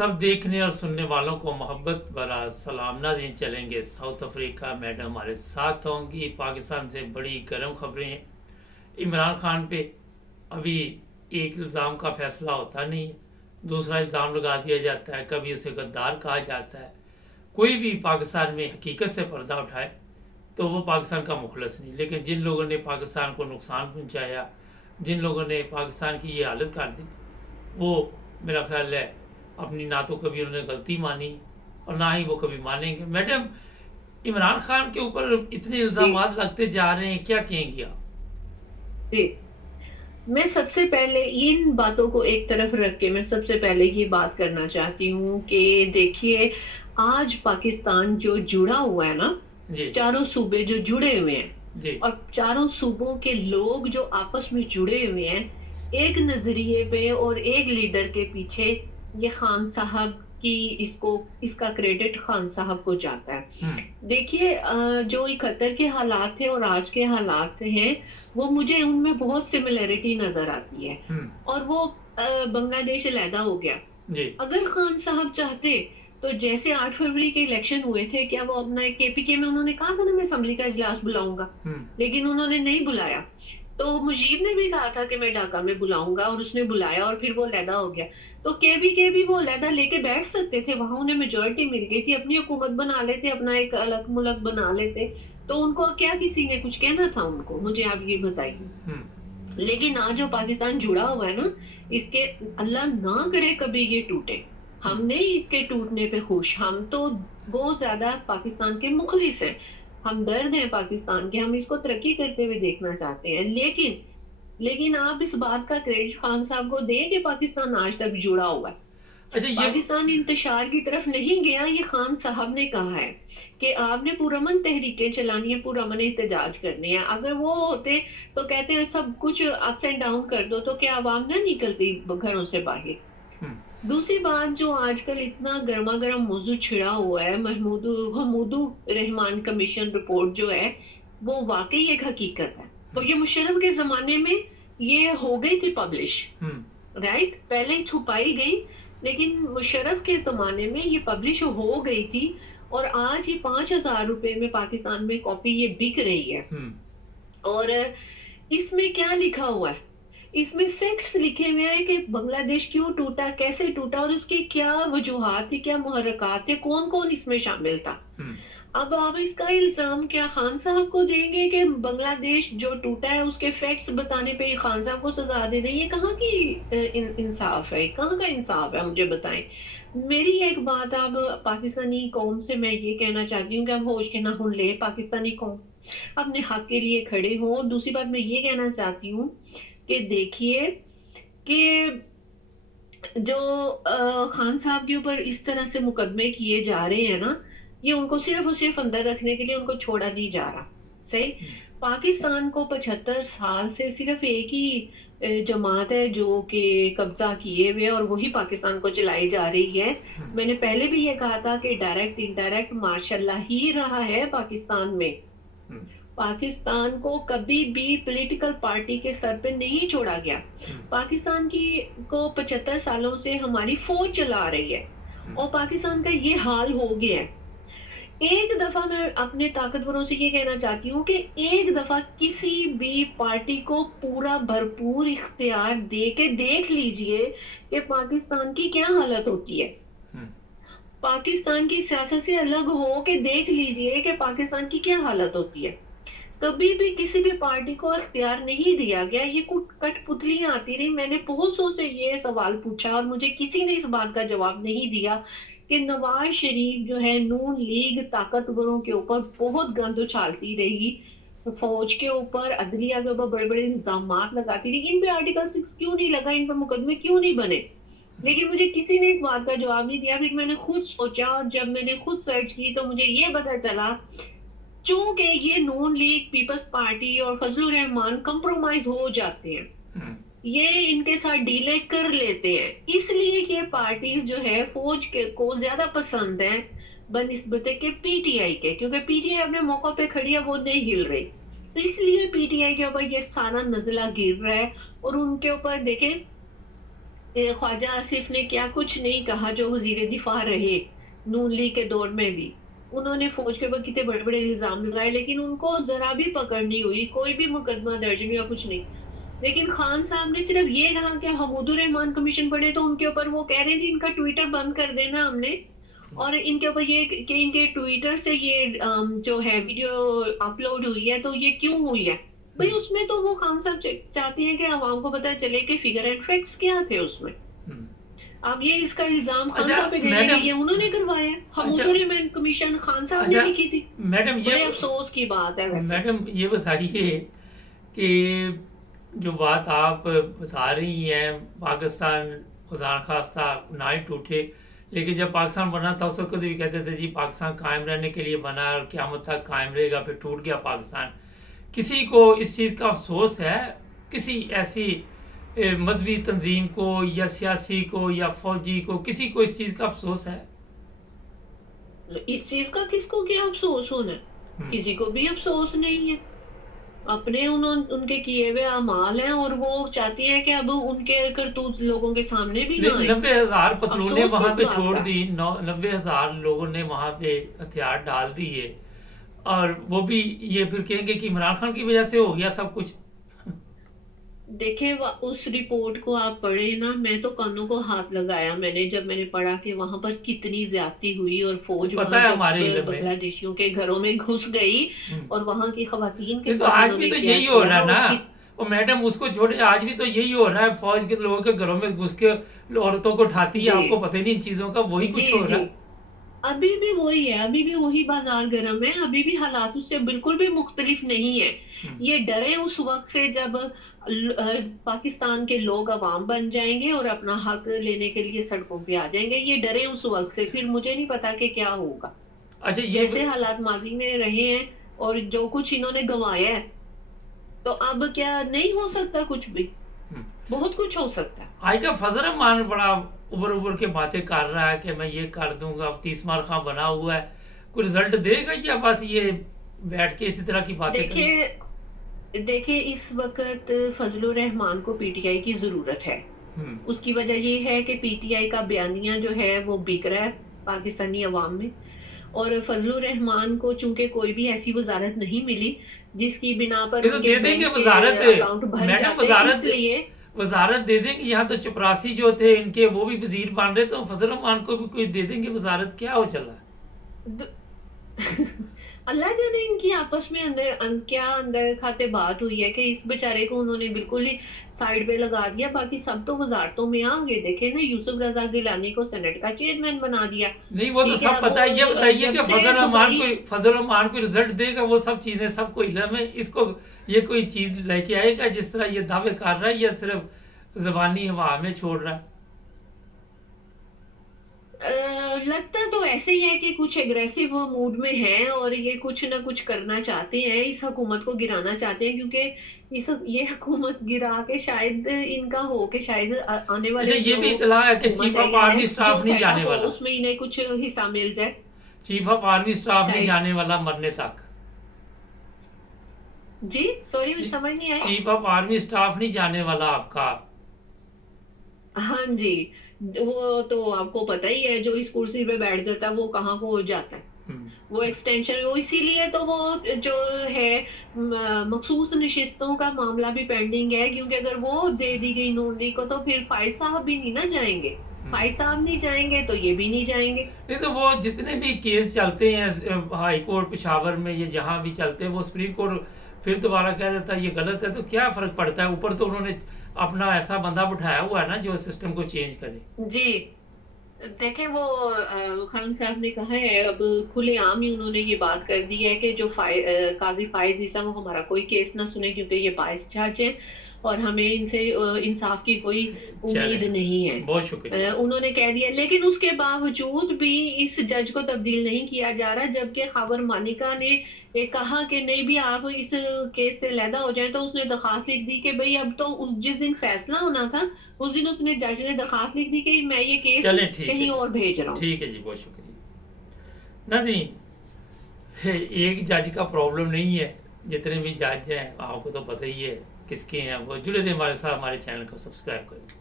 सब देखने और सुनने वालों को मोहब्बत भरा सलाम नाज़रीन। चलेंगे साउथ अफ्रीका। मैडम हमारे साथ होंगी। पाकिस्तान से बड़ी गर्म खबरें हैं। इमरान खान पे अभी एक इल्ज़ाम का फैसला होता नहीं है, दूसरा इल्ज़ाम लगा दिया जाता है, कभी उसे गद्दार कहा जाता है। कोई भी पाकिस्तान में हकीकत से पर्दा उठाए तो वो पाकिस्तान का मुखलस नहीं। लेकिन जिन लोगों ने पाकिस्तान को नुकसान पहुंचाया, जिन लोगों ने पाकिस्तान की ये हालत कर दी, वो मेरा ख्याल है अपनी ना तो कभी उन्होंने गलती मानी और ना ही वो कभी मानेंगे। मैडम, इमरान खान के ऊपर इतने इल्जाम लगते जा रहे हैं, क्या कहेंगी आप? जी, मैं सबसे पहले इन बातों को एक तरफ रख के मैं सबसे पहले ये बात करना चाहती हूँ कि देखिए, आज पाकिस्तान जो जुड़ा हुआ है ना, चारों सूबे जो जुड़े हुए हैं और चारों सूबों के लोग जो आपस में जुड़े हुए हैं, एक नजरिए पे और एक लीडर के पीछे ये खान साहब की इसका क्रेडिट खान साहब को जाता है। देखिए, जो 71 के हालात थे और आज के हालात हैं, वो मुझे उनमें बहुत सिमिलरिटी नजर आती है। और वो बांग्लादेश अलहदा हो गया। अगर खान साहब चाहते तो जैसे 8 फरवरी के इलेक्शन हुए थे, क्या वो अपना केपीके में उन्होंने कहा था ना मैं असेंबली का इजलास बुलाऊंगा, लेकिन उन्होंने नहीं बुलाया। तो मुजीब ने भी कहा था कि मैं ढाका में बुलाऊंगा और उसने बुलाया और फिर वो अलहदा हो गया। तो केपीके भी वो अलहदा लेके बैठ सकते थे, वहां उन्हें मेजोरिटी मिल गई थी, अपनी हुकूमत बना लेते, अपना एक अलग मुल्क बना लेते। तो उनको क्या किसी ने कुछ कहना था उनको? मुझे आप ये बताइए। लेकिन आज जो पाकिस्तान जुड़ा हुआ है ना, इसके अल्लाह ना करे कभी ये टूटे। हम नहीं इसके टूटने पे खुश, हम तो बहुत ज्यादा पाकिस्तान के मुखलिस हैं, हम दर्द हैं पाकिस्तान के, हम इसको तरक्की करते हुए देखना चाहते हैं। लेकिन आप इस बात का क्रेडिट खान साहब को दें कि पाकिस्तान आज तक जुड़ा हुआ है। पाकिस्तान इंतशार की तरफ नहीं गया। ये खान साहब ने कहा है कि आपने पुरअमन तहरीकें चलानी है, पुरअमन एहतजाज करने हैं। अगर वो होते तो कहते हैं सब कुछ अप्स एंड डाउन कर दो, तो क्या आवाम ना निकलती घरों से बाहर? दूसरी बात, जो आजकल इतना गर्मा गर्म मौजू छिड़ा हुआ है, महमूदू रहमान कमीशन रिपोर्ट जो है, वो वाकई एक हकीकत है। तो ये मुशर्रफ के जमाने में ये हो गई थी पब्लिश, राइट? पहले छुपाई गई, लेकिन मुशर्रफ के जमाने में ये पब्लिश हो गई थी। और आज ये 5,000 रुपए में पाकिस्तान में कॉपी ये बिक रही है। और इसमें क्या लिखा हुआ है? इसमें फैक्ट्स लिखे हुए हैं कि बांग्लादेश क्यों टूटा, कैसे टूटा और उसके क्या वजूहात थे, क्या मुहर्रकात थे, कौन कौन इसमें शामिल था। अब आप इसका इल्जाम क्या खान साहब को देंगे कि बांग्लादेश जो टूटा है उसके फैक्ट्स बताने पे खान साहब को सजा दे दें? ये कहाँ की इंसाफ है, कहाँ का इंसाफ है, मुझे बताएं। मेरी एक बात अब पाकिस्तानी कौम से मैं ये कहना चाहती हूँ कि अब होश के नाखून ले पाकिस्तानी कौम, अपने हक के लिए खड़े हो। और दूसरी बात मैं ये कहना चाहती हूँ कि देखिए कि जो खान साहब के ऊपर इस तरह से मुकदमे किए जा रहे हैं ना, ये उनको सिर्फ और सिर्फ अंदर रखने के लिए उनको छोड़ा नहीं जा रहा। सही, पाकिस्तान को 75 साल से सिर्फ एक ही जमात है जो कि कब्जा किए हुए और वही पाकिस्तान को चलाई जा रही है। मैंने पहले भी ये कहा था कि डायरेक्ट इनडायरेक्ट मार्शल ही रहा है पाकिस्तान में। पाकिस्तान को कभी भी पॉलिटिकल पार्टी के सर पे नहीं छोड़ा गया। पाकिस्तान को 75 सालों से हमारी फौज चला रही है और पाकिस्तान का ये हाल हो गया है। एक दफा मैं अपने ताकतवरों से ये कहना चाहती हूँ कि एक दफा किसी भी पार्टी को पूरा भरपूर इख्तियार दे के देख लीजिए कि पाकिस्तान की क्या हालत होती है। पाकिस्तान की सियासत से अलग हो के देख लीजिए कि पाकिस्तान की क्या हालत होती है। कभी भी किसी भी पार्टी को इख्तियार नहीं दिया गया, ये कठपुतलियां आती रही। मैंने बहुत सौ से ये सवाल पूछा और मुझे किसी ने इस बात का जवाब नहीं दिया कि नवाज शरीफ जो है नून लीग ताकतवरों के ऊपर बहुत गंद उछालती रही, फौज के ऊपर, अदलिया के ऊपर बड़े बड़े इल्जाम लगाती रही। इन पे आर्टिकल 6 क्यों नहीं लगा, इन पे मुकदमे क्यों नहीं बने? लेकिन मुझे किसी ने इस बात का जवाब नहीं दिया। फिर मैंने खुद सोचा और जब मैंने खुद सर्च की तो मुझे ये पता चला चूंकि ये नून लीग, पीपल्स पार्टी और फजलुर रहमान कंप्रोमाइज हो जाते हैं, ये इनके साथ डीले कर लेते हैं, इसलिए ये पार्टीज जो है फौज को ज्यादा पसंद है बनिस्बत के पीटीआई के, क्योंकि पीटीआई अपने मौकों पे खड़ी है, वो नहीं हिल रही। तो इसलिए पीटीआई के ऊपर ये सारा नजला गिर रहा है। और उनके ऊपर देखें ख्वाजा आसिफ ने क्या कुछ नहीं कहा, जो वजीर दिफा रहे नून लीग के दौर में भी। उन्होंने फौज के ऊपर कितने बड़े बड़े इल्जाम लगाए, लेकिन उनको जरा भी पकड़ नहीं हुई, कोई भी मुकदमा दर्ज नहीं हुआ, कुछ नहीं। लेकिन खान साहब ने सिर्फ ये कहा कि हमूदुर रहमान कमीशन बने, तो उनके ऊपर वो कह रहे हैं जी इनका ट्विटर बंद कर देना हमने, और इनके ऊपर ये कि इनके ट्विटर से ये जो है वीडियो अपलोड हुई है, तो ये क्यों हुई है भाई? उसमें तो वो खान साहब चाहते हैं कि आवाम को पता चले कि फिगर एंड फैक्ट्स क्या थे उसमें। अब ये इसका इल्जाम खान साहब पे दे रहे हैं, ये उन्होंने करवाया। हमूदुर रहमान कमीशन खान साहब ने लिखी थी। मैडम ये अफसोस की बात है। मैडम ये बताइए कि जो बात आप बता रही हैं, पाकिस्तान खुदा खास्ता ना ही टूटे, लेकिन जब पाकिस्तान बना था उस वक्त भी कहते थे जी पाकिस्तान कायम रहने के लिए बना है और क़यामत तक कायम रहेगा, फिर टूट गया पाकिस्तान। किसी को इस चीज़ का अफसोस है? किसी ऐसी मजहबी तंजीम को या सियासी को या फौजी को, किसी को इस चीज़ का अफसोस है? इस चीज का किसको क्या अफसोस होना है? किसी को भी अफसोस नहीं है। अपने उनके किए हुए अमाल हैं, और वो चाहती है कि अब उनके करतूत लोगों के सामने भी ना आए। 90,000 पतलूने वहां पे छोड़ दी, 90,000 लोगों ने वहां पे हथियार डाल दिए, और वो भी ये फिर कहेंगे कि इमरान खान की वजह से हो गया सब कुछ। देखिए उस रिपोर्ट को आप पढ़े ना, मैं तो कानों को हाथ लगाया मैंने जब मैंने पढ़ा कि वहां पर कितनी ज्यादती हुई, और फौज बांग्लादेशियों के घरों में घुस गई और वहां की खवातीन के तो आज भी तो यही हो रहा है ना। और मैडम उसको छोड़े, आज भी तो यही हो रहा है, फौज के लोगों के घरों में घुस के औरतों को उठाती है। आपको पता ही नहीं इन चीजों का, वही कुछ हो रहा है। अभी भी वही है, अभी भी वही बाजार गर्म है, अभी भी हालात उससे बिल्कुल भी मुख्तलिफ नहीं है। ये डरे उस वक्त से जब पाकिस्तान के लोग अवाम बन जाएंगे और अपना हक लेने के लिए सड़कों पे आ जाएंगे, ये डरे उस वक्त से। फिर मुझे नहीं पता कि क्या होगा। अच्छा, जैसे हालात माजी में रहे हैं और जो कुछ इन्होंने गंवाया है, तो अब क्या नहीं हो सकता? कुछ भी, बहुत कुछ हो सकता है। आज का फजल रहमान बड़ा उबर के बातें कर रहा है कि मैं ये कर दूंगा, 30 मार खां बना हुआ है, कोई रिजल्ट देगा या बस ये बैठ के इसी तरह की बातें? देखिए इस वक्त फजलुर रहमान को पीटीआई की जरूरत है। उसकी वजह ये है कि पीटीआई का बयानिया जो है वो बिक रहा है पाकिस्तानी अवाम में, और फजलुर रहमान को चूंकि कोई भी ऐसी वजारत नहीं मिली जिसकी बिना पर तो दे देंगे वजारत, मैडम वजारत दे देंगे। यहाँ तो चपरासी जो थे इनके, वो भी वजीर बन रहे, तो फजल रहमान को भी कोई दे देंगे वजारत। क्या हो चला? अल्लाह जाने इनकी आपस में अंदर खाते बात हुई है कि इस बेचारे को उन्होंने बिल्कुल ही साइड पे लगा दिया। बाकी सब तो वजारतों में आ गए। देखे ना, यूसुफ रजा गिलानी को सेनेट का चेयरमैन बना दिया। नहीं, वो तो सब पता है। ये बताइए कि फजल रहमान को रिजल्ट देगा, वो सब चीजें सबको इल्म है। इसको ये कोई चीज लेके आएगा जिस तरह ये दावे कर रहा है, या सिर्फ जबानी हवा में छोड़ रहा है? लगता तो ऐसे ही है कि कुछ एग्रेसिव मूड में है और ये कुछ ना कुछ करना चाहते हैं, इस हुकूमत को गिराना चाहते हैं, क्योंकि ये हुकूमत गिरा के शायद इनका हो के शायद आने वाले ये भी इतला है कि चीफ ऑफ आर्मी स्टाफ नहीं जाने वाला, उसमें इन्हें कुछ हिस्सा मिल जाए। चीफ ऑफ आर्मी स्टाफ नहीं जाने वाला मरने तक। जी सॉरी, मुझे समझ नहीं आया। चीफ ऑफ आर्मी स्टाफ नहीं जाने वाला आपका? हाँ जी, वो तो आपको पता ही है, जो इस कुर्सी पे बैठ जाता है वो कहाँ को जाता है। वो एक्सटेंशन, वो इसीलिए तो वो जो है मखसूस नशिस्तों का मामला भी पेंडिंग है, क्योंकि अगर वो दे दी गई नूनी को तो फिर फाइज साहब भी नहीं ना जाएंगे। फाइज साहब नहीं जाएंगे तो ये भी नहीं जाएंगे। नहीं तो वो जितने भी केस चलते हैं हाई कोर्ट पेशावर में, ये जहां भी चलते हैं, वो सुप्रीम कोर्ट फिर दोबारा कह देता है ये गलत है, तो क्या फर्क पड़ता है? ऊपर तो उन्होंने अपना ऐसा बंदा बिठाया हुआ है ना जो सिस्टम को चेंज करे। जी देखें, वो खान साहब ने कहा है, अब खुलेआम ही उन्होंने ये बात कर दी है कि जो काजी फाइज ईसा वो हमारा कोई केस ना सुने, क्योंकि ये बाइस जज है और हमें इनसे इंसाफ की कोई उम्मीद नहीं है। बहुत शुक्रिया। उन्होंने कह दिया, लेकिन उसके बावजूद भी इस जज को तब्दील नहीं किया जा रहा, जबकि खबर मानिका ने कहा कि नहीं भी आप इस केस से लैदा हो जाए। तो उसने दरखास्त लिख दी कि भाई अब तो जिस दिन फैसला होना था उस दिन उसने जज ने दरखास्त लिख दी कि मैं ये केस कहीं और भेज रहा हूँ। ठीक है जी, बहुत शुक्रिया। ना जी, एक जज का प्रॉब्लम नहीं है, जितने भी जज हैं आपको तो पता ही है किसके हैं। वो जुड़े रहे हमारे साथ, हमारे चैनल को सब्सक्राइब करें।